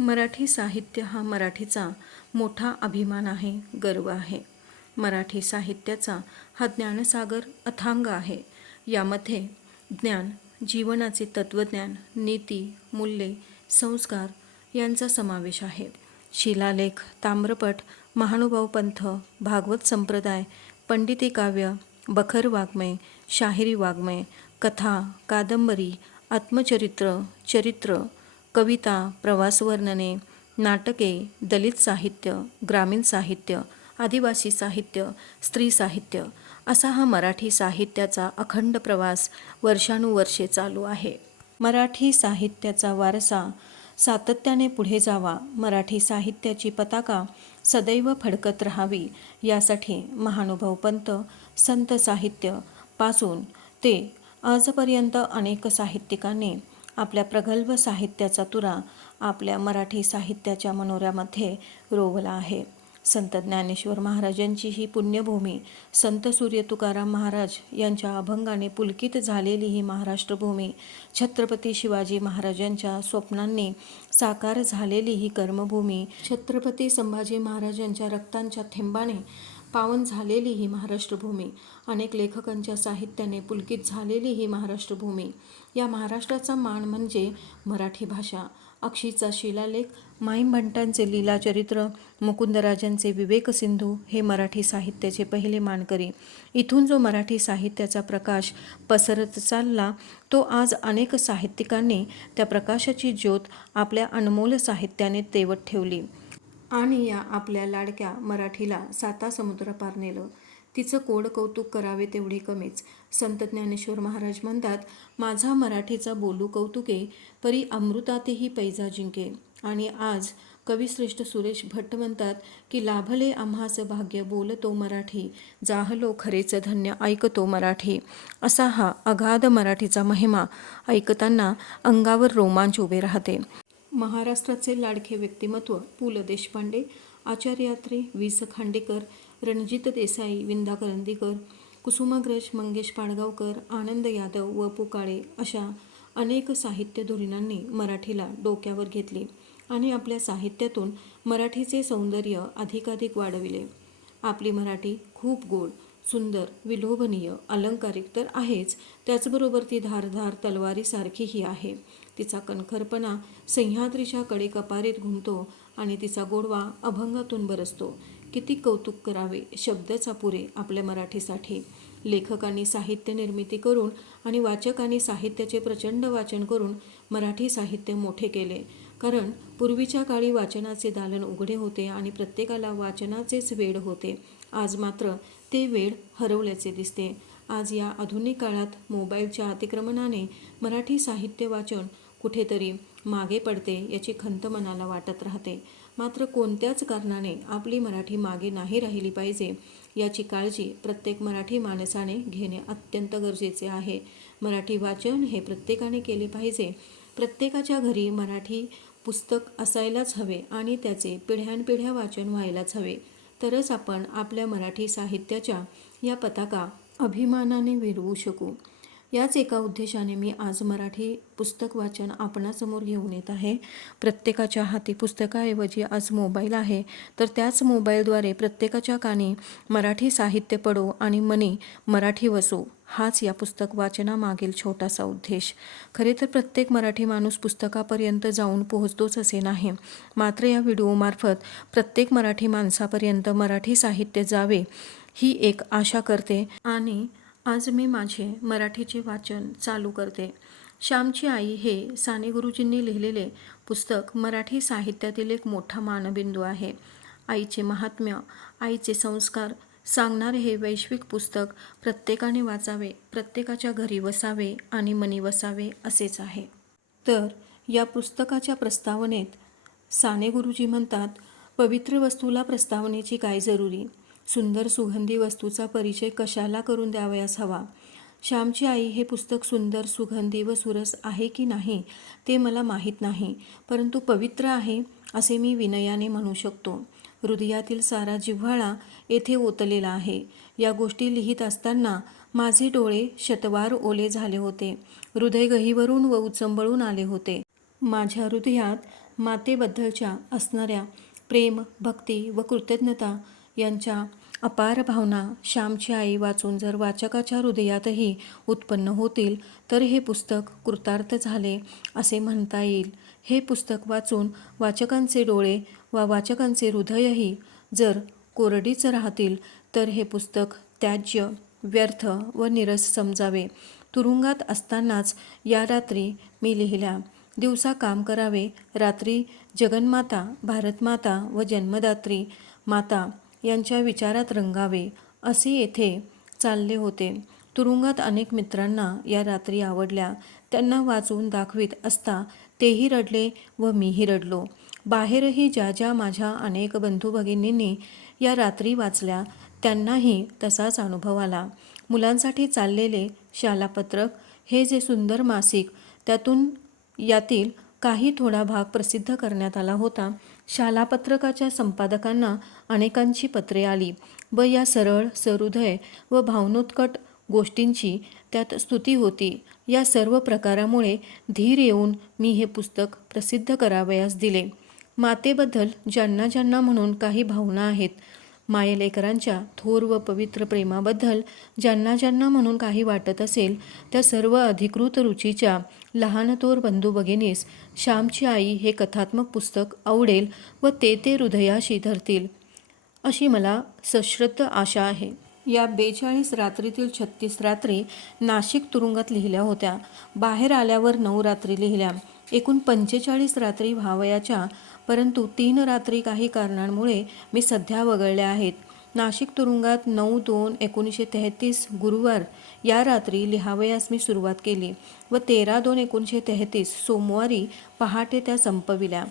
मराठी साहित्य हा मराठीचा मोठा अभिमान आहे गर्व आहे. मराठी साहित्याचा हा ज्ञानसागर अथांग आहे. यामध्ये ज्ञान जीवनाचे तत्त्वज्ञान नीती मूल्ये संस्कार यांचा समावेश आहे. शिलालेख ताम्रपट महानुभाव पंथ भागवत संप्रदाय पंडिती काव्य बखर वाङ्मय शाहिरी वाङ्मय कथा कादंबरी आत्मचरित्र चरित्र कविता प्रवासवर्णने नाटके दलित साहित्य ग्रामीण साहित्य आदिवासी साहित्य स्त्री साहित्य असा हा मराठी साहित्याचा अखंड प्रवास वर्षानुवर्षे चालू आहे. मराठी साहित्याचा वारसा सातत्याने पुढे जावा मराठी साहित्याची पताका सदैव फडकत राहावी यासाठी महानुभाव पंत संत साहित्यपासून ते आजपर्यंत अनेक साहित्यिकांनी आपल्या प्रगल्भ साहित्याचा तुरा आपल्या मराठी साहित्याच्या मनोऱ्यामध्ये रोवला आहे. संत ज्ञानेश्वर महाराजांची ही पुण्यभूमी संत सूर्य तुकाराम महाराज यांच्या अभंगाने पुलकित झालेली ही महाराष्ट्रभूमी छत्रपती शिवाजी महाराजांच्या स्वप्नांनी साकार झालेली ही कर्मभूमी छत्रपती संभाजी महाराजांच्या रक्तांच्या थेंबाने पावन झालेली ही महाराष्ट्रभूमी. अनेक लेखकांच्या साहित्याने पुलकित झालेली ही महाराष्ट्रभूमी. या महाराष्ट्राचा मान म्हणजे मराठी भाषा. अक्षीचा शिलालेख माईमभंटांचे लीलाचरित्र मुकुंदराजांचे विवेक सिंधू हे मराठी साहित्याचे पहिले मानकरी. इथून जो मराठी साहित्याचा प्रकाश पसरत चालला तो आज अनेक साहित्यिकांनी त्या प्रकाशाची ज्योत आपल्या अनमोल साहित्याने तेवत ठेवली. आणि या आपल्या लाडक्या मराठीला साता समुद्र पार नेलं. तिचं कोड कौतुक करावे तेवढे कमीच. संत ज्ञानेश्वर महाराज म्हणतात माझा मराठीचा बोलू कौतुके परी अमृतातेही पैजा जिंके. आणि आज कविश्रेष्ठ सुरेश भट्ट म्हणतात की लाभले आम्हास भाग्य बोलतो मराठी. जाहलो खरेच धन्य ऐकतो मराठी. असा हा अगाध मराठीचा महिमा ऐकताना अंगावर रोमांच उभे राहते. महाराष्ट्राचे लाडके व्यक्तिमत्व पु. ल. देशपांडे आचार्यात्रे वि स. खांडेकर रणजित देसाई विंदा करंदीकर कुसुमाग्रज मंगेश पाडगावकर आनंद यादव व पुकाळे अशा अनेक साहित्य धुरीणांनी मराठीला डोक्यावर घेतले आणि आपल्या साहित्यातून मराठीचे सौंदर्य अधिकाधिक वाढविले. आपली मराठी खूप गोड सुंदर विलोभनीय अलंकारिक तर आहेच त्याचबरोबर ती धारधार तलवारीसारखीही आहे. तिचा कणखरपणा सह्याद्रीच्या कडे कपारीत घुमतो आणि तिचा गोडवा अभंगातून बरसतो. किती कौतुक करावे शब्दच अपुरे आपल्या मराठीसाठी. लेखकांनी साहित्य निर्मिती करून आणि वाचकांनी साहित्याचे प्रचंड वाचन करून मराठी साहित्य मोठे केले. कारण पूर्वीच्या काळी वाचनाचे दालन उघडे होते आणि प्रत्येकाला वाचनाचेच वेड होते. आज मात्र ते वेड हरवल्याचे दिसते. आज या आधुनिक काळात मोबाईलच्या अतिक्रमणाने मराठी साहित्य वाचन कुठेतरी मागे पडते याची खंत मनाला वाटत राहते. मात्र कोणत्याच कारणाने आपली मराठी मागे नाही राहिली पाहिजे याची काळजी प्रत्येक मराठी माणसाने घेणे अत्यंत गरजेचे आहे. मराठी वाचन हे प्रत्येकाने केले पाहिजे. प्रत्येकाच्या घरी मराठी पुस्तक असायलाच हवे आणि त्याचे पिढ्यानपिढ्या वाचन व्हायलाच हवे. तरच आपण आपल्या मराठी साहित्याच्या या पताका अभिमानाने विरवू शकू. याच एका उद्देशाने मी आज मराठी पुस्तक वाचन आपणासमोर घेऊन येत आहे. प्रत्येकाच्या हाती पुस्तकाऐवजी आज मोबाईल आहे. तर त्याच मोबाईलद्वारे प्रत्येकाच्या कानी मराठी साहित्य पडो आणि मनी मराठी वसो हाच या पुस्तक वाचनामागील छोटासा उद्देश. खरे तर प्रत्येक मराठी माणूस पुस्तकापर्यंत जाऊन पोहोचतोच असे नाही. मात्र या व्हिडिओमार्फत प्रत्येक मराठी माणसापर्यंत मराठी साहित्य जावे ही एक आशा करते. आणि आज मी माझे मराठीचे वाचन चालू करते. श्यामची आई हे साने गुरुजींनी लिहिलेले पुस्तक मराठी साहित्यातील एक मोठा मानबिंदू आहे. आईचे महात्म्य आईचे संस्कार सांगणारे हे वैश्विक पुस्तक प्रत्येकाने वाचावे प्रत्येकाच्या घरी वसावे आणि मनी वसावे असेच आहे. तर या पुस्तकाच्या प्रस्तावनेत साने गुरुजी म्हणतात पवित्र वस्तूला प्रस्तावनेची काय जरुरी? सुंदर सुगंधी वस्तूचा परिचय कशाला करून द्यावयास हवा? श्यामची आई हे पुस्तक सुंदर सुगंधी व सुरस आहे की नाही ते मला माहीत नाही परंतु पवित्र आहे असे मी विनयाने म्हणू शकतो. हृदयातील सारा जिव्हाळा येथे ओतलेला आहे. या गोष्टी लिहित असताना माझे डोळे शतवार ओले झाले होते. हृदय गहीवरून व उचंबळून आले होते. माझ्या हृदयात मातेबद्दलच्या असणाऱ्या प्रेम भक्ती व कृतज्ञता यांच्या अपार भावना श्यामची आई वाचून जर वाचकाच्या हृदयातही उत्पन्न होतील तर हे पुस्तक कृतार्थ झाले असे म्हणता येईल. हे पुस्तक वाचून वाचकांचे डोळे व वाचकांचे हृदयही जर कोरडीच राहतील तर हे पुस्तक त्याज्य व्यर्थ व निरस समजावे. तुरुंगात असतानाच या रात्री मी लिहिल्या दिवसा काम करावे. रात्री जगन्माता भारतमाता व जन्मदात्री माता यांच्या विचारात रंगावे असे येथे चालले होते. तुरुंगात अनेक मित्रांना या रात्री आवडल्या. त्यांना वाचवून दाखवीत असता तेही रडले व मीही रडलो. बाहेरही ज्या ज्या माझ्या अनेक बंधू भगिनींनी या रात्री वाचल्या त्यांनाही तसाच अनुभव आला. मुलांसाठी चाललेले शालापत्रक हे जे सुंदर मासिक त्यातून यातील काही थोडा भाग प्रसिद्ध करण्यात आला होता. शालापत्रकाच्या संपादकांना अनेकांची पत्रे आली व या सरळ सहृदय व भावनोत्कट गोष्टींची त्यात स्तुती होती. या सर्व प्रकारामुळे धीर येऊन मी हे पुस्तक प्रसिद्ध करावयास दिले. मातेबद्दल ज्यांना ज्यांना म्हणून काही भावना आहेत मायलेकरांच्या थोर व पवित्र प्रेमाबद्दल ज्यांना ज्यांना म्हणून काही वाटत असेल त्या सर्व अधिकृत रुचीच्या लहानतोर बंधू भगिनीस श्यामची आई हे कथात्मक पुस्तक आवडेल व ते ते हृदयाशी धरतील अशी मला सश्रद्ध आशा आहे. या बेचाळीस रात्रीतील छत्तीस रात्री नाशिक तुरुंगात लिहिल्या होत्या. बाहेर आल्यावर नऊ रात्री लिहिल्या. एकूण पंचेचाळीस रात्री व्हावयाच्या परंतु तीन रात्री काही कारणांमुळे मी सध्या वगळल्या आहेत. नाशिक तुरुंगात नऊ दोन एकोणीसशे तेहतीस गुरुवार या रात्री लिहावयास मी सुरुवात केली व तेरा दोन एकोणीसशे तेहतीस सोमवारी पहाटे त्या संपविल्या.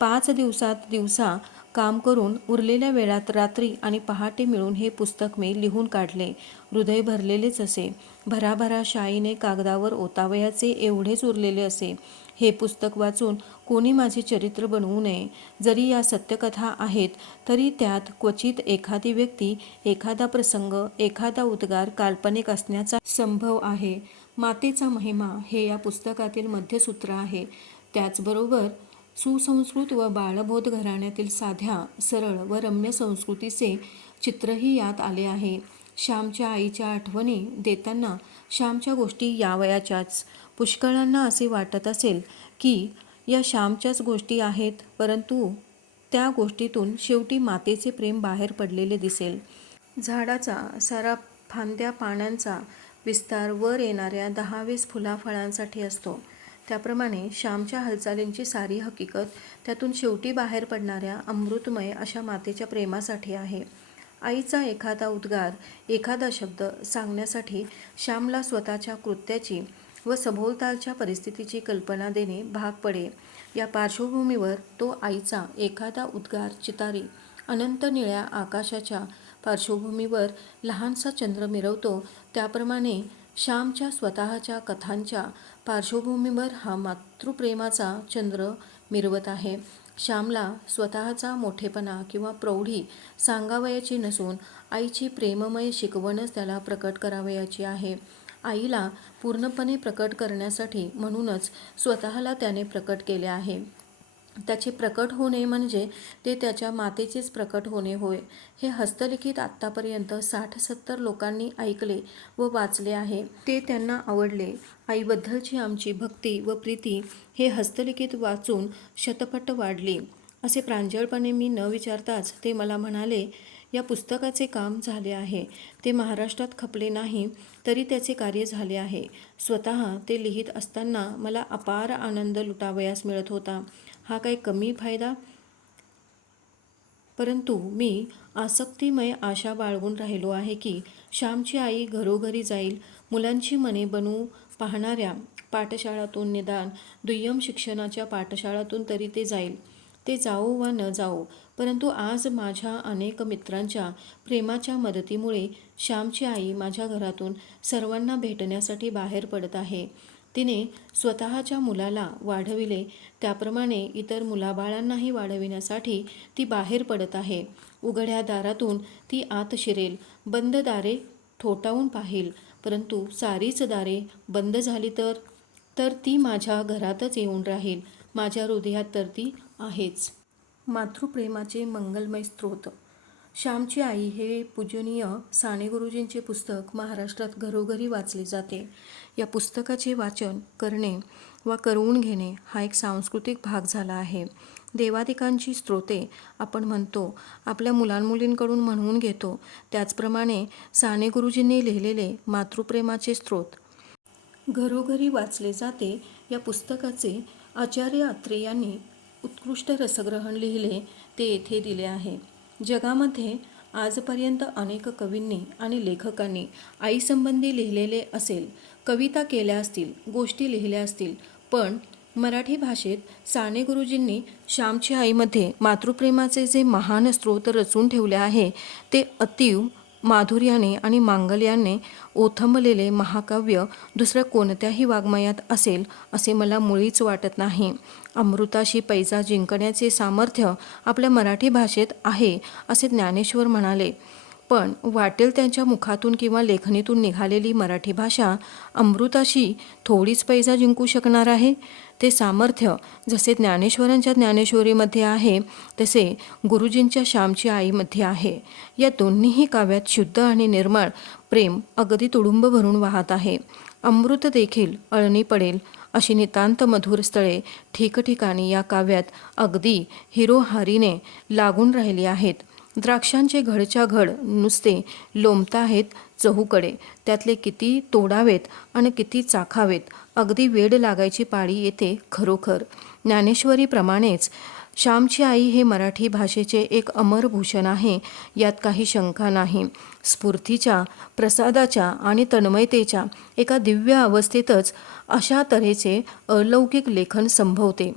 पाच दिवसात दिवसा काम करून उरलेल्या वेळात रात्री आणि पहाटे मिळून हे पुस्तक मी लिहून काढले. हृदय भरलेलेच असे. भराभरा शाईने कागदावर ओतावयाचे एवढेच उरलेले असे. हे पुस्तक वाचून कोणी माझे चरित्र बनवू नये. जरी या सत्यकथा आहेत तरी त्यात क्वचित एखादी व्यक्ती एखादा प्रसंग एखादा उद्गार काल्पनिक असण्याचा संभव आहे. मातेचा महिमा हे या पुस्तकातील मध्यसूत्र आहे. त्याचबरोबर सुसंस्कृत व बाळबोध घराण्यातील साध्या सरळ व रम्य संस्कृतीचे चित्रही यात आले आहे. श्यामच्या आईच्या आठवणी देताना श्यामच्या गोष्टी यावयाच्याच. पुष्कळांना असे वाटत असेल की या श्यामच्याच गोष्टी आहेत परंतु त्या गोष्टीतून शेवटी मातेचे प्रेम बाहेर पडलेले दिसेल. झाडाचा सारा फांद्या पानांचा विस्तार वर येणाऱ्या दहावीस फुलाफळांसाठी असतो. त्याप्रमाणे श्यामच्या हालचालींची सारी हकीकत त्यातून शेवटी बाहेर पडणाऱ्या अमृतमय अशा मातेच्या प्रेमासाठी आहे. आईचा एखादा उद्गार एखादा शब्द सांगण्यासाठी श्यामला स्वतःच्या कृत्याची व सभोवतालच्या परिस्थितीची कल्पना देणे भाग पडे. या पार्श्वभूमीवर तो आईचा एखादा उद्गार चितारी अनंत निळ्या आकाशाच्या पार्श्वभूमीवर लहानसा चंद्र मिरवतो. त्याप्रमाणे श्यामच्या स्वतःच्या कथांच्या पार्श्वभूमीवर हा मातृप्रेमाचा चंद्र मिरवत आहे. श्यामला स्वतःचा मोठेपणा किंवा प्रौढी सांगावयाची नसून आईची प्रेममय शिकवणच त्याला प्रकट करावयाची आहे. आईला पूर्णपणे प्रकट करण्यासाठी म्हणूनच स्वतःला त्याने प्रकट केले आहे. त्याचे प्रकट होणे म्हणजे ते त्याच्या मातेचेच प्रकट होणे होय. हे हस्तलिखित आत्तापर्यंत साठ सत्तर लोकांनी ऐकले व वाचले आहे. ते त्यांना आवडले. आईबद्दलची आमची भक्ती व प्रीती हे हस्तलिखित वाचून शतपट वाढली. असे प्रांजळपणे मी न विचारताच ते मला म्हणाले या पुस्तकाचे काम झाले आहे. ते महाराष्ट्रात खपले नाही तरी त्याचे कार्य झाले आहे. स्वतः ते लिहित असताना मला अपार आनंद लुटावयास मिळत होता. हा काही कमी फायदा? परंतु मी आसक्तिमय आशा बाळगून राहिलो आहे की श्यामची आई घरोघरी जाईल मुलांची मने बनू पाहणाऱ्या पाठशाळातून निदान दुय्यम शिक्षणाच्या पाठशाळातून तरी ते जाईल. ते जाओ वा न जाओ परंतु आज माझ्या अनेक मित्रांच्या प्रेमाच्या मदतीमुळे श्यामची आई माझ्या घरातून सर्वांना भेटण्यासाठी बाहेर पडत आहे. तिने स्वतःच्या मुलाला वाढविले. त्याप्रमाणे इतर मुलाबाळांनाही वाढविण्यासाठी ती बाहेर पडत आहे. उघड्या दारातून ती आत शिरेल. बंद दारे ठोठावून पाहिल. परंतु सारीच दारे बंद झाली तर? तर ती माझ्या घरातच येऊन राहील. माझ्या हृदयात तर ती आहेच. मातृप्रेमाचे मंगलमय स्त्रोत श्यामची आई हे पूजनीय साने गुरुजींचे पुस्तक महाराष्ट्रात घरोघरी वाचले जाते. या पुस्तकाचे वाचन करणे वा करवून घेणे हा एक सांस्कृतिक भाग झाला आहे. देवादिकांची स्त्रोते आपण म्हणतो आपल्या मुलांमुलींकडून म्हणवून घेतो. त्याचप्रमाणे साने गुरुजींनी लिहिलेले मातृप्रेमाचे स्त्रोत. घरोघरी वाचले जाते या पुस्तकाचे आचार्य अत्रे यांनी उत्कृष्ट रसग्रहण लिहिले ते येथे दिले आहे. जगामध्ये आजपर्यंत अनेक कवींनी आणि लेखकांनी आईसंबंधी लिहिलेले असेल कविता केल्या असतील गोष्टी लिहिल्या असतील पण मराठी भाषेत साने गुरुजींनी श्यामची आईमध्ये मातृप्रेमाचे जे महान स्रोत रचून ठेवले आहे ते अतीव माधुर्याने आणि मांगल्याने ओथंबलेले महाकाव्य दुसऱ्या कोणत्याही वाङ्मयात असेल असे मला मुळीच वाटत नाही. अमृताशी पैजा जिंकण्याचे सामर्थ्य आपल्या मराठी भाषेत आहे असे ज्ञानेश्वर म्हणाले. पण वाटेल त्यांच्या मुखातून किंवा लेखणीतून निघालेली मराठी भाषा अमृताशी थोडीच पैजा जिंकू शकणार आहे. ते सामर्थ्य जसे ज्ञानेश्वरांच्या ज्ञानेश्वरीमध्ये आहे तसे गुरुजींच्या श्यामची आईमध्ये आहे. या दोन्हीही काव्यात शुद्ध आणि निर्मळ प्रेम अगदी तुडुंब भरून वाहत आहे. अमृत देखील अळणी पडेल अशी नितांत मधुर स्थळे ठिकठिकाणी या काव्यात अगदी हिरोहारीने लागून राहिली आहेत. द्राक्षांचे घडच्या घड नुसते लोंबता आहेत चहूकडे. त्यातले किती तोडावेत आणि किती चाखावेत. अगदी वेड लागायची पाळी येते खरोखर. ज्ञानेश्वरीप्रमाणेच श्यामची आई हे मराठी भाषेचे एक अमर भूषण आहे यात काही शंका नाही. स्फूर्तीच्या प्रसादाच्या आणि तन्मयतेच्या एका दिव्य अवस्थेतच अशा तऱ्हेचे अलौकिक लेखन संभवते.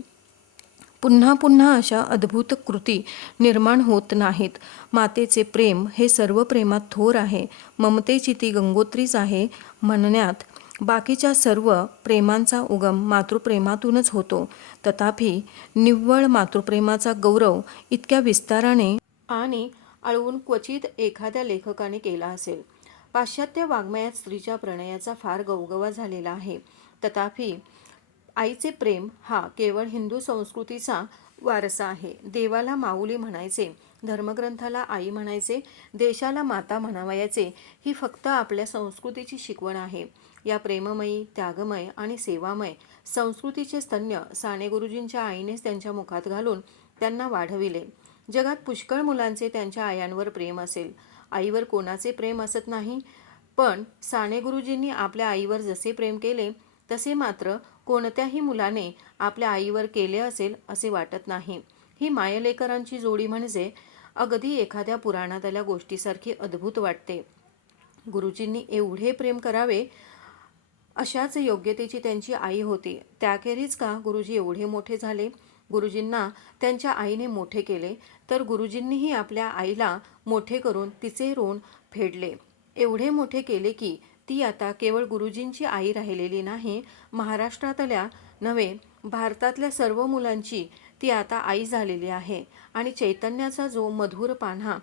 पुन्हा पुन्हा अशा अद्भुत कृती निर्माण होत नाहीत. मातेचे प्रेम हे सर्व प्रेमात थोर आहे. ममतेची ती गंगोत्रीच आहे म्हणण्यात बाकीच्या सर्व प्रेमांचा उगम मातृप्रेमातूनच होतो. तथापि निव्वळ मातृप्रेमाचा गौरव इतक्या विस्ताराने आणि अळवून क्वचित एखाद्या लेखकाने केला असेल. पाश्चात्य वाङ्मयात स्त्रीच्या प्रणयाचा फार गवगवा झालेला आहे. तथापि आईचे प्रेम हा केवळ हिंदू संस्कृतीचा वारसा आहे. देवाला माऊली म्हणायचे धर्मग्रंथाला आई म्हणायचे देशाला माता म्हणावयाचे ही फक्त आपल्या संस्कृतीची शिकवण आहे. या प्रेममयी त्यागमय आणि सेवामय संस्कृतीचे स्तन्य साने गुरुजींच्या आईनेच त्यांच्या मुखात घालून त्यांना वाढविले. जगात पुष्कळ मुलांचे त्यांच्या आयांवर प्रेम असेल. आईवर कोणाचे प्रेम असत नाही पण साने गुरुजींनी आपल्या आईवर जसे प्रेम केले तसे मात्र कोणत्याही मुलाने आपल्या आईवर केले असेल असे वाटत नाही. ही मायलेकरांची जोडी म्हणजे अगदी एखाद्या पुराणातल्या गोष्टीसारखी अद्भुत वाटते. गुरुजींनी एवढे प्रेम करावे अशाच योग्यतेची त्यांची आई होती. त्याखेरीज का गुरुजी एवढे मोठे झाले? गुरुजींना त्यांच्या आईने मोठे केले तर गुरुजींनीही आपल्या आईला मोठे करून तिचे ऋण फेडले. एवढे मोठे केले की ती आता केवळ गुरुजींची आई राहिलेली नाही महाराष्ट्रातल्या नव्हे भारतातल्या सर्व मुलांची ती आता आई झालेली आहे. आणि चैतन्याचा जो मधुर पान्हा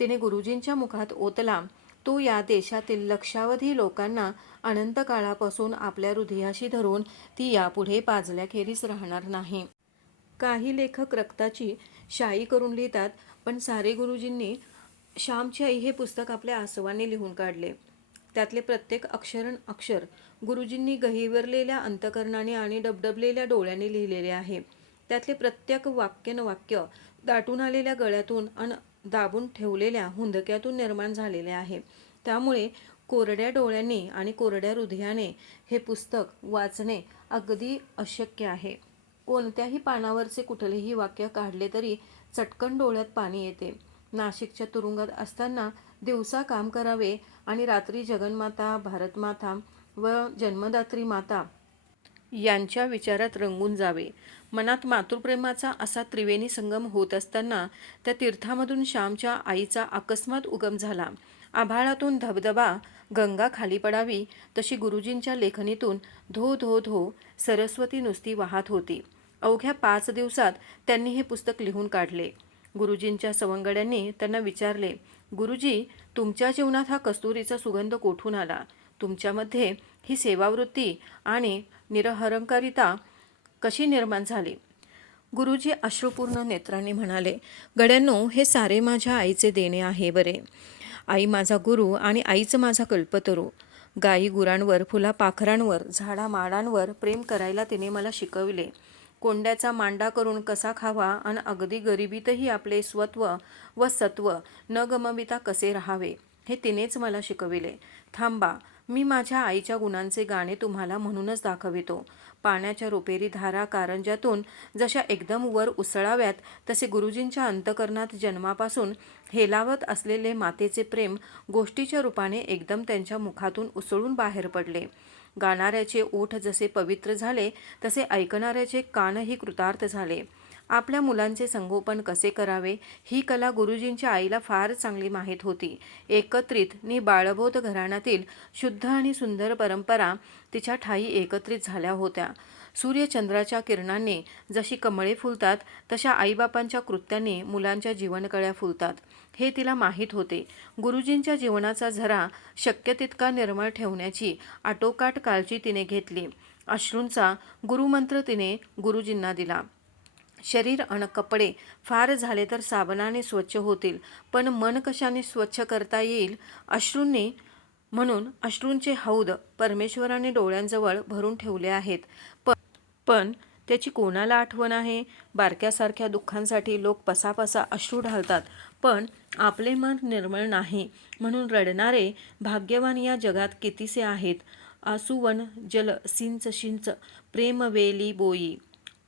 तिने गुरुजींच्या मुखात ओतला तो या देशातील लक्षावधी लोकांना अनंत काळापासून आपल्या हृदयाशी धरून ती यापुढे पाजल्याखेरीस राहणार नाही. काही लेखक रक्ताची शाई करून लिहितात पण सारे गुरुजींनी श्यामची आई हे पुस्तक आपल्या आसवाने लिहून काढले. त्यातले प्रत्येक अक्षरण अक्षर गुरुजींनी गहिवरलेल्या अंतकरणाने आणि डबडबलेल्या डोळ्यांनी लिहिलेले आहे. त्यातले प्रत्येक वाक्यन वाक्य दाटून आलेल्या गळ्यातून अन दाबून ठेवलेल्या हुंदक्यातून निर्माण झालेले आहे. त्यामुळे कोरड्या डोळ्यांनी आणि कोरड्या हृदयाने हे पुस्तक वाचणे अगदी अशक्य आहे. कोणत्याही पानावरचे कुठलेही वाक्य काढले तरी चटकन डोळ्यात पाणी येते. नाशिकच्या तुरुंगात असताना दिवसा काम करावे आणि रात्री जगन्माता भारतमाता व जन्मदात्री माता यांच्या विचारात रंगून जावे. मनात मातृप्रेमाचा असा त्रिवेणी संगम होत असताना त्या तीर्थामधून श्यामच्या आईचा अकस्मात उगम झाला. आभाळातून धबधबा गंगा खाली पडावी तशी गुरुजींच्या लेखणीतून धो धो धो सरस्वती नुसती वाहत होती. अवघ्या पाच दिवसात त्यांनी हे पुस्तक लिहून काढले. गुरुजींच्या सवंगड्यांनी त्यांना विचारले गुरुजी तुमच्या जीवनात हा कस्तुरीचा सुगंध कोठून आला? तुमच्यामध्ये ही सेवावृत्ती आणि निरहरंकारिता कशी निर्माण झाली? गुरुजी अश्रुपूर्ण नेत्रांनी म्हणाले गड्यांनो हे सारे माझ्या आईचे देणे आहे बरे. आई माझा गुरु आणि आईचं माझा कल्पतरू. गाई गुरांवर फुला पाखरांवर झाडा माडांवर प्रेम करायला तिने मला शिकवले. कोंड्याचा मांडा करून कसा खावा आणि अगदी गरिबीतही आपले स्वत्व व सत्व न गमविता कसे राहावे हे तिनेच मला शिकविले. थांबा मी माझ्या आईच्या गुणांचे गाणे तुम्हाला म्हणूनच दाखवितो. पाण्याच्या रुपेरी धारा कारंजातून जशा एकदम वर उसळाव्यात तसे गुरुजींच्या अंतकरणात जन्मापासून हेलावत असलेले मातेचे प्रेम गोष्टीच्या रूपाने एकदम त्यांच्या मुखातून उसळून बाहेर पडले. गाणाऱ्याचे ओठ जसे पवित्र झाले तसे ऐकणाऱ्याचे कानही कृतार्थ झाले. आपल्या मुलांचे संगोपन कसे करावे ही कला गुरुजींच्या आईला फार चांगली माहीत होती. एकत्रित नि बाळबोध घराण्यातील शुद्ध आणि सुंदर परंपरा तिच्या ठाई एकत्रित झाल्या होत्या. सूर्यचंद्राच्या किरणांनी जशी कमळे फुलतात तशा आईबापांच्या कृत्याने मुलांच्या जीवनकळ्या फुलतात. हे तिला माहीत होते. गुरुजींच्या जीवनाचा झरा शक्य तितका निर्मळ ठेवण्याची आटोकाट काळजी तिने घेतली. अश्रूंचा गुरुमंत्र तिने गुरुजींना दिला. शरीर अन कपडे फार झाले तर साबणाने स्वच्छ होतील पण मन कशाने स्वच्छ करता येईल? अश्रूंनी म्हणून अश्रूंचे हौद परमेश्वराने डोळ्यांजवळ भरून ठेवले आहेत. पण त्याची कोणाला आठवण आहे? बारक्यासारख्या दुःखांसाठी लोक पसापसा अश्रू ढालतात. पण आपले मन निर्मळ नाही. म्हणून रडणारे भाग्यवान या जगात कितीसे आहेत? आसुवन जल सिंच शिंच प्रेमवेली बोई.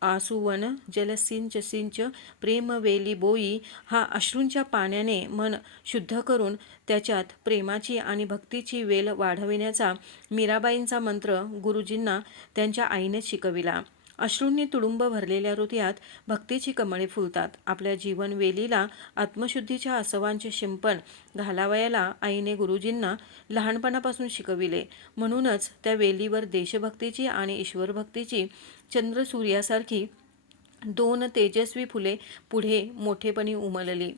आसुवन जलसिंच सिंच प्रेमवेली बोई हा अश्रूंच्या पाण्याने मन शुद्ध करून त्याच्यात प्रेमाची आणि भक्तीची वेल वाढविण्याचा मीराबाईंचा मंत्र गुरुजींना त्यांच्या आईने शिकविला. अश्रूंनी तुडुंब भरलेल्या हृदयात भक्तीची कमळे फुलतात. आपल्या जीवनवेलीला आत्मशुद्धीच्या आसवांचे शिंपण घालावयाला आईने गुरुजींना लहानपणापासून शिकविले. म्हणूनच त्या वेलीवर देशभक्तीची आणि ईश्वरभक्तीची चंद्रसूर्यासारखी दोन तेजस्वी फुले पुढे मोठेपणी उमलली.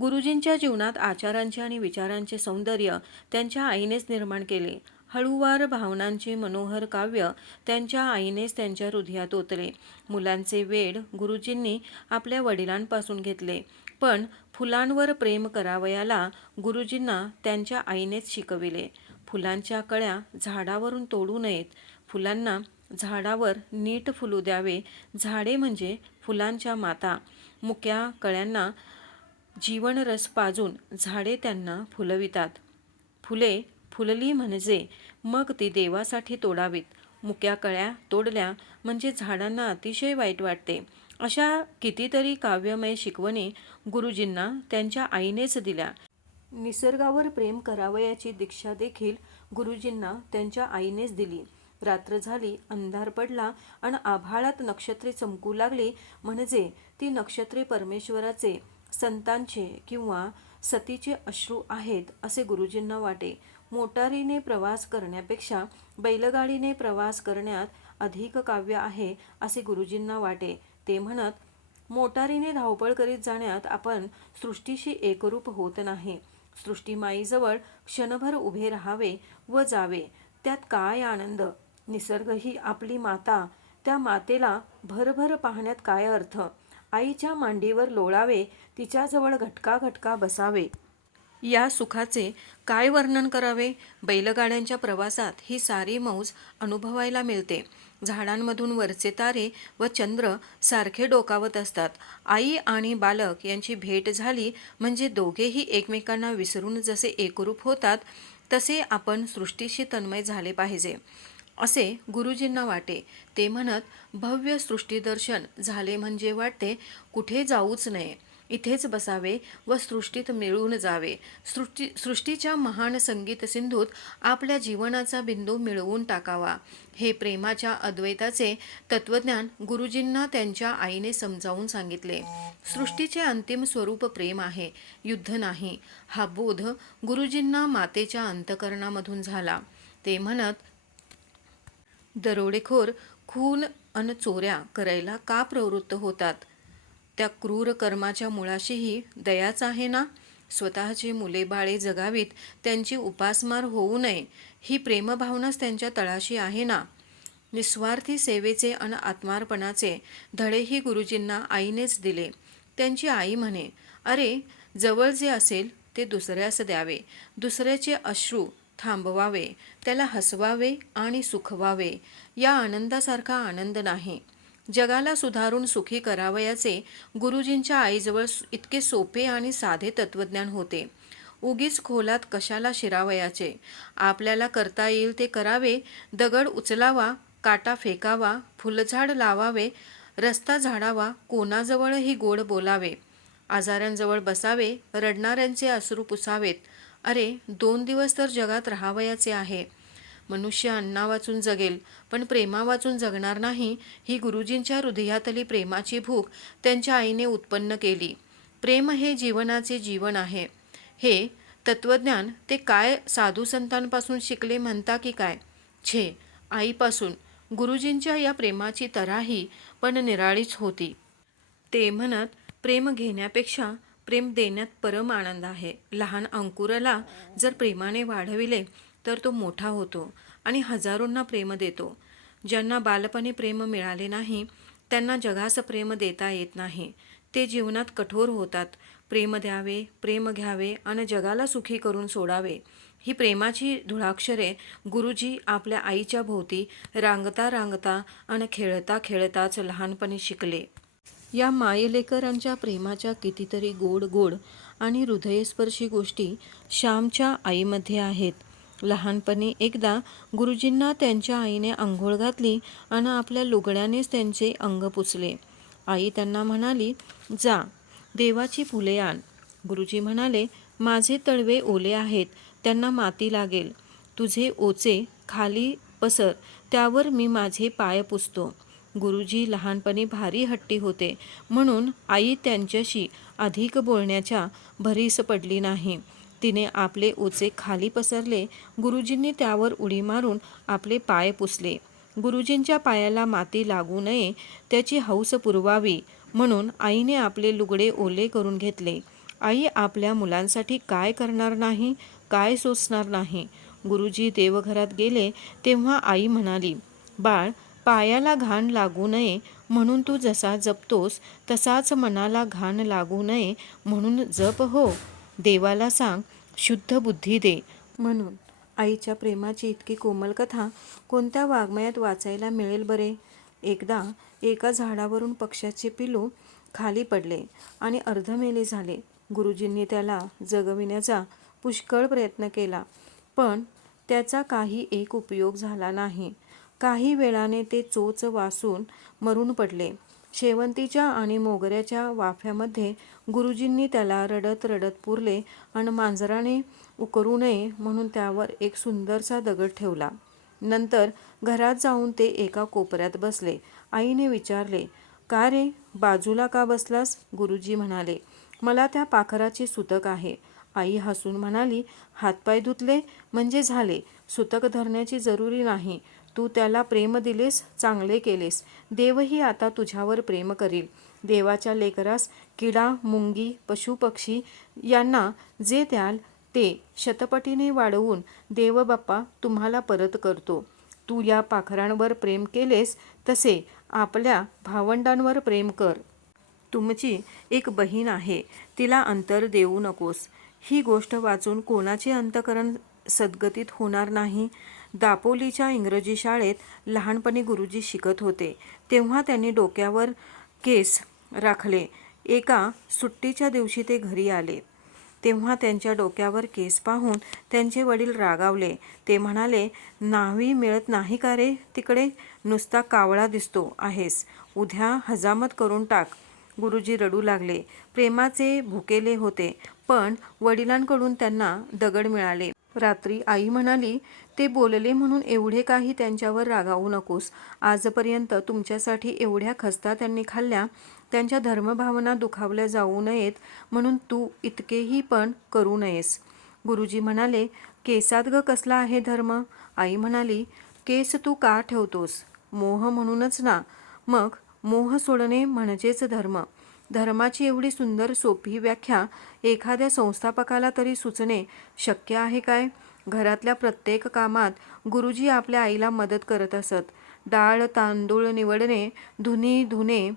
गुरुजींच्या जीवनात आचारांचे आणि विचारांचे सौंदर्य त्यांच्या आईनेच निर्माण केले. हळूवार भावनांचे मनोहर काव्य त्यांच्या आईनेच त्यांच्या हृदयात ओतले. मुलांचे वेड गुरुजींनी आपल्या वडिलांपासून घेतले. पण फुलांवर प्रेम करावयाला गुरुजींना त्यांच्या आईनेच शिकविले. फुलांच्या कळ्या झाडावरून तोडू नयेत. फुलांना झाडावर नीट फुलू द्यावे. झाडे म्हणजे फुलांच्या माता. मुक्या कळ्यांना जीवनरस पाजून झाडे त्यांना फुलवितात. फुले फुलली म्हणजे मग ती देवासाठी तोडावीत. मुक्या कळ्या तोडल्या म्हणजे झाडांना अतिशय वाईट वाटते. अशा कितीतरी काव्यमय शिकवणी गुरुजींना त्यांच्या आईनेच दिल्या. निसर्गावर प्रेम करावयाची दीक्षा देखील गुरुजींना त्यांच्या आईनेच दिली. रात्र झाली अंधार पडला आणि आभाळात नक्षत्रे चमकू लागली म्हणजे ती नक्षत्रे परमेश्वराचे संतांचे किंवा सतीचे अश्रू आहेत असे गुरुजींना वाटे. मोटारीने प्रवास करण्यापेक्षा बैलगाडीने प्रवास करण्यात अधिक काव्य आहे असे गुरुजींना वाटे. ते म्हणत मोटारीने धावपळ करीत जाण्यात आपण सृष्टीशी एकरूप होत नाही. सृष्टीमाईजवळ क्षणभर उभे राहावे व जावे. त्यात काय आनंद? निसर्ग ही आपली माता. त्या मातेला भरभर पाहण्यात काय अर्थ? आईच्या मांडीवर लोळावे तिच्याजवळ घटका घटका बसावे. या सुखाचे काय वर्णन करावे? बैलगाड्यांच्या प्रवासात ही सारी मौज अनुभवायला मिळते. झाडांमधून वरचे तारे व चंद्र सारखे डोकावत असतात. आई आणि बालक यांची भेट झाली म्हणजे दोघेही एकमेकांना विसरून जसे एकरूप होतात तसे आपण सृष्टीशी तन्मय झाले पाहिजे. असे गुरुजींना वाटे. ते म्हणत भव्य सृष्टीदर्शन झाले म्हणजे वाटते कुठे जाऊच नये. इथेच बसावे व सृष्टीत मिळून जावे. सृष्टी सृष्टीच्या महान संगीत सिंधूत आपल्या जीवनाचा बिंदू मिळवून टाकावा. हे प्रेमाच्या अद्वैताचे तत्वज्ञान गुरुजींना त्यांच्या आईने समजावून सांगितले. सृष्टीचे अंतिम स्वरूप प्रेम आहे युद्ध नाही. हा बोध गुरुजींना मातेच्या अंतकरणामधून झाला. ते म्हणत दरोडेखोर खून अन चोऱ्या करायला का प्रवृत्त होतात? त्या क्रूर कर्माच्या मुळाशीही दयाच आहे ना? स्वतःची मुले बाळे जगावीत त्यांची उपासमार होऊ नये ही प्रेमभावनाच त्यांच्या तळाशी आहे ना? निस्वार्थी सेवेचे अन आत्मार्पणाचे धडेही गुरुजींना आईनेच दिले. त्यांची आई म्हणे अरे जवळ जे असेल ते दुसऱ्यास द्यावे. दुसऱ्याचे अश्रू थांबवावे. त्याला हसवावे आणि सुखवावे. या आनंदासारखा आनंद नाही. जगाला सुधारून सुखी करावयाचे गुरुजींच्या आईजवळ इतके सोपे आणि साधे तत्वज्ञान होते. उगीच खोलात कशाला शिरावयाचे? आपल्याला करता येईल ते करावे दगड उचलावा काटा फेकावा फुलझाड लावावे रस्ता झाडावा कोणाजवळही गोड बोलावे आजारांजवळ बसावे रडणाऱ्यांचे अश्रू पुसावेत. अरे दोन दिवस तर जगात राहावयाचे आहे. मनुष्य अन्ना वाचून जगेल. पण प्रेमा वाचून जगणार नाही ही गुरुजींच्या हृदयातली प्रेमाची भूक त्यांच्या आईने उत्पन्न केली. प्रेम हे जीवनाचे जीवन आहे. हे तत्वज्ञान ते काय साधू संतांपासून शिकले म्हणता की काय? छे आईपासून. गुरुजींच्या या प्रेमाची तराही पण निराळीच होती. ते म्हणत प्रेम घेण्यापेक्षा प्रेम देण्यात परम आनंद आहे. लहान अंकुराला जर प्रेमाने वाढविले तर तो मोठा होतो आणि हजारोंना प्रेम देतो. ज्यांना बालपणी प्रेम मिळाले नाही त्यांना जगास प्रेम देता येत नाही. ते जीवनात कठोर होतात. प्रेम द्यावे प्रेम घ्यावे आणि जगाला सुखी करून सोडावे. ही प्रेमाची धुळाक्षरे गुरुजी आपल्या आईच्या भोवती रांगता रांगता आणि खेळता खेळताच लहानपणी शिकले. या मायलेकरांच्या प्रेमाच्या कितीतरी गोड गोड आणि हृदयस्पर्शी गोष्टी श्यामच्या आईमध्ये आहेत. लहानपणी एकदा गुरुजींना त्यांच्या आईने आंघोळ घातली आणि आपल्या लुगड्यानेच त्यांचे अंग पुसले. आई त्यांना म्हणाली जा देवाची फुले आण. गुरुजी म्हणाले माझे तळवे ओले आहेत त्यांना माती लागेल. तुझे ओचे खाली पसर त्यावर मी माझे पाय पुसतो. गुरुजी लहानपणी भारी हट्टी होते म्हणून आई त्यांच्याशी अधिक बोलण्याच्या भरीस पडली नाही. तिने आपले ओचे खाली पसरले. गुरुजींनी त्यावर उडी मारून आपले पाय पुसले. गुरुजींच्या पायाला माती लागू नये त्याची हौस पुरवावी म्हणून आईने आपले लुगडे ओले करून घेतले. आई आपल्या मुलांसाठी काय करणार नाही काय सोसणार नाही? गुरुजी देवघरात गेले तेव्हा आई म्हणाली बाळ पायाला घाण लागू नये म्हणून तू जसा जपतोस तसाच मनाला घाण लागू नये म्हणून जप हो. देवाला सांग शुद्ध बुद्धी दे म्हणून. आईच्या प्रेमाची इतकी कोमल कथा कोणत्या वाङ्मयात वाचायला मिळेल बरे? एकदा एका झाडावरून पक्ष्याचे पिलू खाली पडले आणि अर्धमेले झाले. गुरुजींनी त्याला जगविण्याचा पुष्कळ प्रयत्न केला पण त्याचा काही एक उपयोग झाला नाही. काही वेळाने ते चोच वासून मरून पडले. शेवंतीच्या आणि मोगऱ्याच्या वाफ्यामध्ये गुरुजींनी त्याला रडत रडत पुरले आणि मांजराने उकरू नये म्हणून त्यावर एक सुंदरसा दगड ठेवला. नंतर घरात जाऊन ते एका कोपऱ्यात बसले. आईने विचारले का रे बाजूला का बसलास? गुरुजी म्हणाले मला त्या पाखराची सुतक आहे. आई हसून म्हणाली हातपाय धुतले म्हणजे झाले. सुतक धरण्याची जरुरी नाही. तू त्याला प्रेम दिलेस चांगले केलेस. देवही आता तुझ्यावर प्रेम करील. देवाच्या लेकरास किडा मुंगी पशुपक्षी यांना जे द्याल ते शतपटीने वाढवून देवबाप्पा तुम्हाला परत करतो. तू या पाखरांवर प्रेम केलेस तसे आपल्या भावंडांवर प्रेम कर. तुमची एक बहीण आहे तिला अंतर देऊ नकोस. ही गोष्ट वाचून कोणाचे अंतकरण सद्गतीत होणार नाही? दापोलीच्या इंग्रजी शाळेत लहानपणी गुरुजी शिकत होते. तेव्हा त्यांनी डोक्यावर केस राखले. एका सुट्टीच्या दिवशी ते घरी आले. तेव्हा त्यांच्या डोक्यावर केस पाहून त्यांचे वडील रागावले. ते म्हणाले नावी मिळत नाही का रे? तिकडे नुसता कावळा दिसतो आहेस. उद्या हजामत करून टाक. गुरुजी रडू लागले. प्रेमाचे भुकेले होते पण वडिलांकडून त्यांना दगड मिळाले. रात्री आई म्हणाली ते बोलले म्हणून एवढे काही त्यांच्यावर रागावू नकोस. आजपर्यंत तुमच्यासाठी एवढ्या खस्ता त्यांनी खाल्ल्या त्यांच्या धर्मभावना दुखावल्या जाऊ नयेत म्हणून तू इतकेही पण करू नयेस. गुरुजी म्हणाले केसात ग कसला आहे धर्म? आई म्हणाली केस तू का ठेवतोस? मोह म्हणूनच ना. मग मोह सोडणे म्हणजेच धर्म. धर्माची एवढी सुंदर सोपी व्याख्या एखाद्या संस्थापकाला तरी सुचणे शक्य आहे काय? घरातल्या प्रत्येक कामात गुरुजी आपल्या आईला मदत करत असत. डाळ तांदूळ निवडणे धुनी धुणे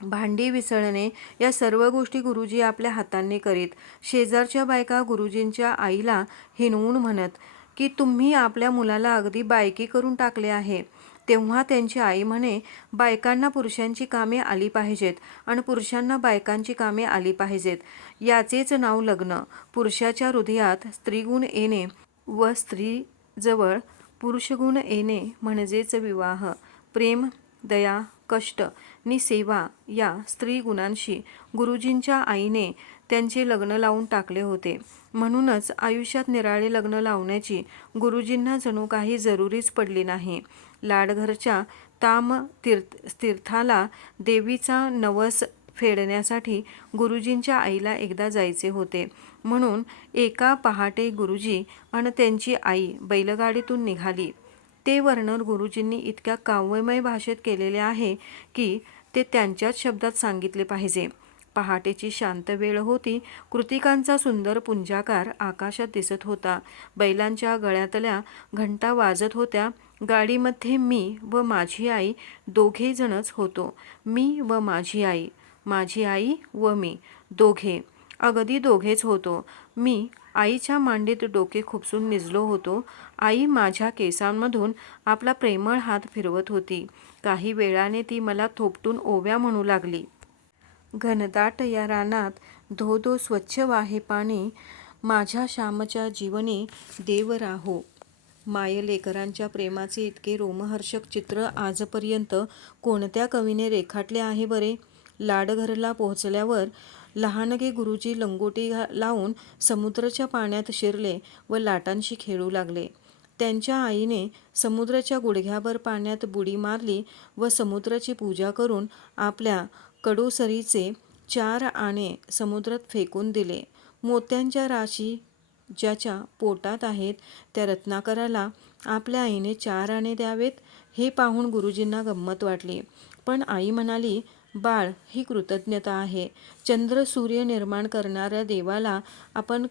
भांडी विसळणे या सर्व गोष्टी गुरुजी आपल्या हातांनी करीत. शेजारच्या बायका गुरुजींच्या आईला हिणवून म्हणत की तुम्ही आपल्या मुलाला अगदी बायकी करून टाकले आहे. तेव्हा त्यांची आई म्हणे बायकांना पुरुषांची कामे आली पाहिजेत आणि पुरुषांना बायकांची कामे आली पाहिजेत. याचेच नाव लग्न. पुरुषाच्या हृदयात स्त्रीगुण येणे व स्त्रीजवळ पुरुषगुण येणे म्हणजेच विवाह प्रेम दया कष्ट नि सेवा या स्त्री गुणांशी गुरुजींच्या आईने त्यांचे लग्न लावून टाकले होते. म्हणूनच आयुष्यात निराळे लग्न लावण्याची गुरुजींना जणू काही जरुरीच पडली नाही. लाडघरच्या ताम तीर्थ तीर्थाला देवीचा नवस फेडण्यासाठी गुरुजींच्या आईला एकदा जायचे होते. म्हणून एका पहाटे गुरुजी आणि त्यांची आई बैलगाडीतून निघाली. ते वर्णन गुरुजींनी इतक्या काव्यमय भाषेत केलेले आहे की ते त्यांच्याच शब्दात सांगितले पाहिजे. पहाटेची शांत वेळ होती. कृतिकांचा सुंदर पुंजाकार आकाशात दिसत होता. बैलांच्या गळ्यातल्या घंटा वाजत होत्या. गाडीमध्ये मी व माझी आई दोघेजणच होतो. मी व माझी आई. माझी आई व मी दोघे. अगदी दोघेच होतो. मी आईच्या मांडीत डोके खुपसून निजलो होतो. आई माझ्या केसांमधून आपला प्रेमळ हात फिरवत होती. काही वेळाने ती मला थोपटून ओव्या म्हणू लागली. घनदाट या रानात धो धो स्वच्छ वाहे पाणी माझ्या श्यामच्या जीवनी देव राहो. मायलेकरांच्या प्रेमाचे इतके रोमहर्षक चित्र आजपर्यंत कोणत्या कवीने रेखाटले आहे बरे? लाडघरला पोहोचल्यावर लहानगे गुरुजी लंगोटी घा लावून समुद्राच्या पाण्यात शिरले व लाटांशी खेळू लागले. त्यांच्या आईने समुद्राच्या गुडघ्याभर पाण्यात बुडी मारली व समुद्राची पूजा करून आपल्या कडूसरीचे चार आणे समुद्रात फेकून दिले. मोत्यांच्या राशी ज्याच्या पोटात आहेत त्या रत्नाकराला आपल्या आईने चार आणे द्यावेत हे पाहून गुरुजींना गंमत वाटली. पण आई म्हणाली बाळ ही कृतज्ञता आहे. चंद्र सूर्य निर्माण करणाऱ्या देवाला आपण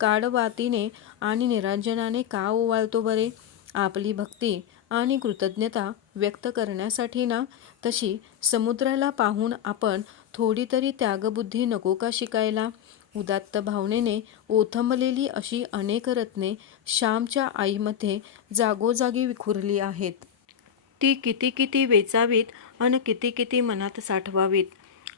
काडवातीने आणि निरांजनाने का ओवाळतो बरे? आपली भक्ती आणि कृतज्ञता व्यक्त करण्यासाठी ना तशी समुद्राला पाहून आपण थोडी तरी त्यागबुद्धी नको का शिकायला? उदात्त भावनेने ओथंबलेली अशी अनेक रत्ने श्यामच्या आईमध्ये जागोजागी विखुरली आहेत. ती किती किती वेचावीत आणि किती किती मनात साठवावीत?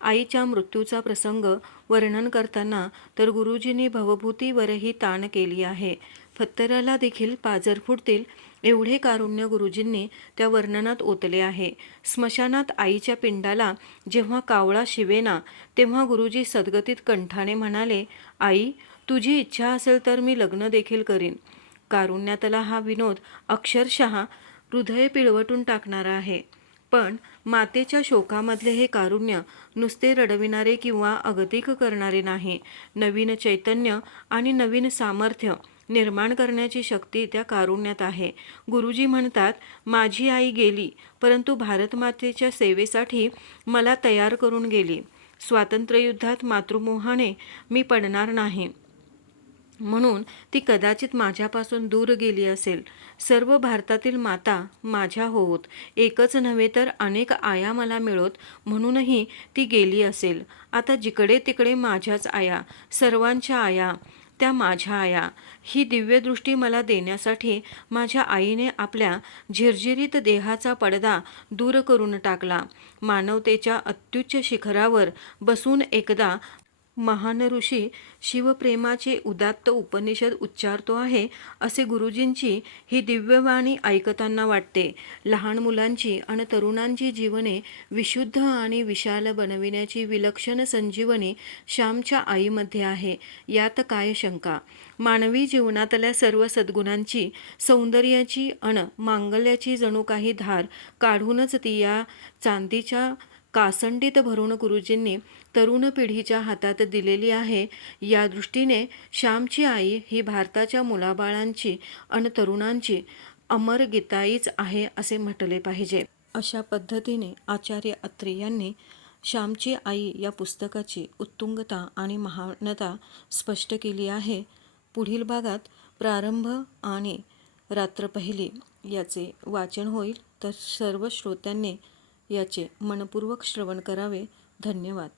आईच्या मृत्यूचा प्रसंग वर्णन करताना तर गुरुजींनी भवभूतीवरही ताण केली आहे. फत्तराला देखील पाजर फुटतील एवढे कारुण्य गुरुजींनी त्या वर्णनात ओतले आहे. स्मशानात आईच्या पिंडाला जेव्हा कावळा शिवेना तेव्हा गुरुजी सद्गतीत कंठाने म्हणाले आई तुझी इच्छा असेल तर मी लग्न देखील करीन. कारुण्यातला हा विनोद अक्षरशः हृदय पिळवटून टाकणारा आहे. पण मातेच्या शोकामधले हे कारुण्य नुसते रडविणारे किंवा अगतिक करणारे नाही. नवीन चैतन्य आणि नवीन सामर्थ्य निर्माण करण्याची शक्ती त्या कारुण्यात आहे. गुरुजी म्हणतात माझी आई गेली परंतु भारतमातेच्या सेवेसाठी मला तयार करून गेली. स्वातंत्र्ययुद्धात मातृमोहाने मी पडणार नाही. म्हणून ती कदाचित माझ्यापासून दूर गेली असेल. सर्व भारतातील माता माझ्या होत एकच नव्हे तर अनेक आया मला मिळत. म्हणूनही ती गेली असेल. आता जिकडे तिकडे माझ्याच आया सर्वांच्या आया. त्या माझ्या आया. ही दिव्यदृष्टी मला देण्यासाठी माझ्या आईने आपल्या झिरझिरीत देहाचा पडदा दूर करून टाकला. मानवतेच्या अत्युच्च शिखरावर बसून एकदा महान ऋषी शिवप्रेमाचे उदात्त उपनिषद उच्चारतो आहे असे गुरुजींची ही दिव्यवाणी ऐकताना वाटते. लहान मुलांची आणि तरुणांची जीवने विशुद्ध आणि विशाल बनविण्याची विलक्षण संजीवनी श्यामच्या आईमध्ये आहे. यात काय शंका? मानवी जीवनातल्या सर्व सद्गुणांची सौंदर्याची अण मांगल्याची जणू काही धार काढूनच ती या चांदीच्या कासंडीत भरून गुरुजींनी तरुण पिढीच्या हातात दिलेली आहे. या दृष्टीने श्यामची आई ही भारताच्या मुलाबाळांची आणि तरुणांची अमर गीताईच आहे असे म्हटले पाहिजे. अशा पद्धतीने आचार्य अत्रे यांनी श्यामची आई या पुस्तकाची उत्तुंगता आणि महानता स्पष्ट केली आहे. पुढील भागात प्रारंभ आणि रात्र पहिली याचे वाचन होईल. तर सर्व श्रोत्यांनी याचे मनपूर्वक श्रवण करावे. धन्यवाद.